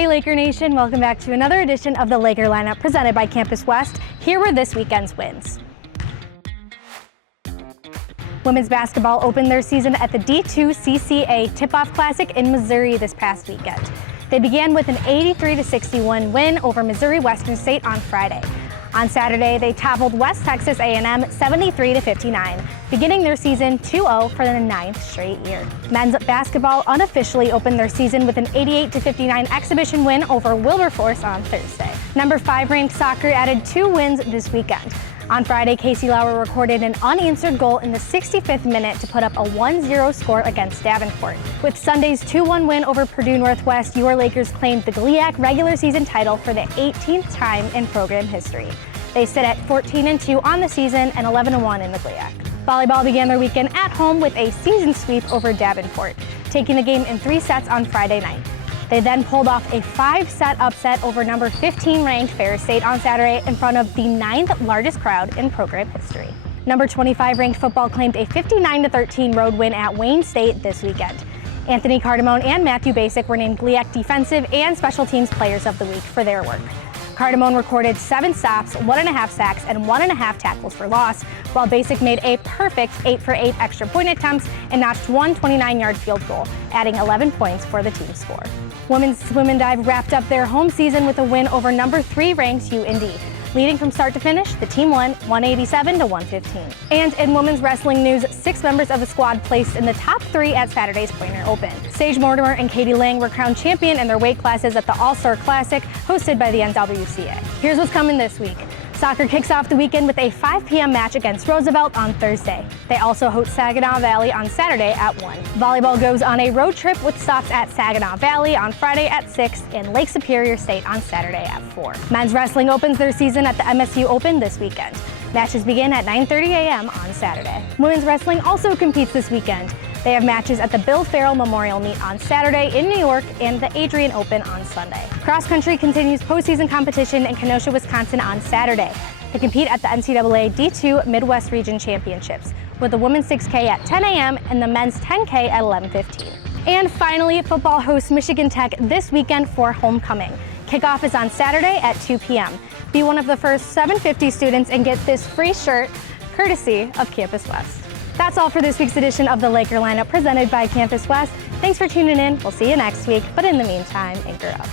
Hey Laker Nation, welcome back to another edition of the Laker Lineup presented by Campus West. Here were this weekend's wins. Women's basketball opened their season at the D2 CCA Tip-Off Classic in Missouri this past weekend. They began with an 83-61 win over Missouri Western State on Friday. On Saturday, they toppled West Texas A&M 73-59, beginning their season 2-0 for the 9th straight year. Men's basketball unofficially opened their season with an 88-59 exhibition win over Wilberforce on Thursday. Number 5 ranked soccer added 2 wins this weekend. On Friday, Casey Lauer recorded an unanswered goal in the 65th minute to put up a 1-0 score against Davenport. With Sunday's 2-1 win over Purdue Northwest, your Lakers claimed the GLIAC regular season title for the 18th time in program history. They sit at 14-2 on the season and 11-1 in the GLIAC. Volleyball began their weekend at home with a season sweep over Davenport, taking the game in 3 sets on Friday night. They then pulled off a 5-set upset over number 15 ranked Ferris State on Saturday in front of the 9th largest crowd in program history. Number 25 ranked football claimed a 59-13 road win at Wayne State this weekend. Anthony Cardamone and Matthew Basic were named GLIAC Defensive and Special Teams Players of the Week for their work. Cardamone recorded 7 stops, 1.5 sacks, and 1.5 tackles for loss, while Basic made a perfect 8-for-8 extra point attempts and notched one 29-yard field goal, adding 11 points for the team score. Women's swim and dive wrapped up their home season with a win over number 3 ranked UND. Leading from start to finish, the team won 187-115. And in women's wrestling news, 6 members of the squad placed in the top 3 at Saturday's Pointer Open. Sage Mortimer and Katie Lang were crowned champion in their weight classes at the All-Star Classic hosted by the NWCA. Here's what's coming this week. Soccer kicks off the weekend with a 5 p.m. match against Roosevelt on Thursday. They also host Saginaw Valley on Saturday at 1. Volleyball goes on a road trip with stops at Saginaw Valley on Friday at 6 and Lake Superior State on Saturday at 4. Men's wrestling opens their season at the MSU Open this weekend. Matches begin at 9:30 a.m. on Saturday. Women's wrestling also competes this weekend. They have matches at the Bill Farrell Memorial Meet on Saturday in New York and the Adrian Open on Sunday. Cross country continues postseason competition in Kenosha, Wisconsin on Saturday. They compete at the NCAA D2 Midwest Region Championships with the women's 6K at 10 a.m. and the men's 10K at 11:15. And finally, football hosts Michigan Tech this weekend for homecoming. Kickoff is on Saturday at 2 p.m. Be one of the first 750 students and get this free shirt courtesy of Campus West. That's all for this week's edition of the Laker Lineup presented by Campus West. Thanks for tuning in. We'll see you next week, but in the meantime, anchor up.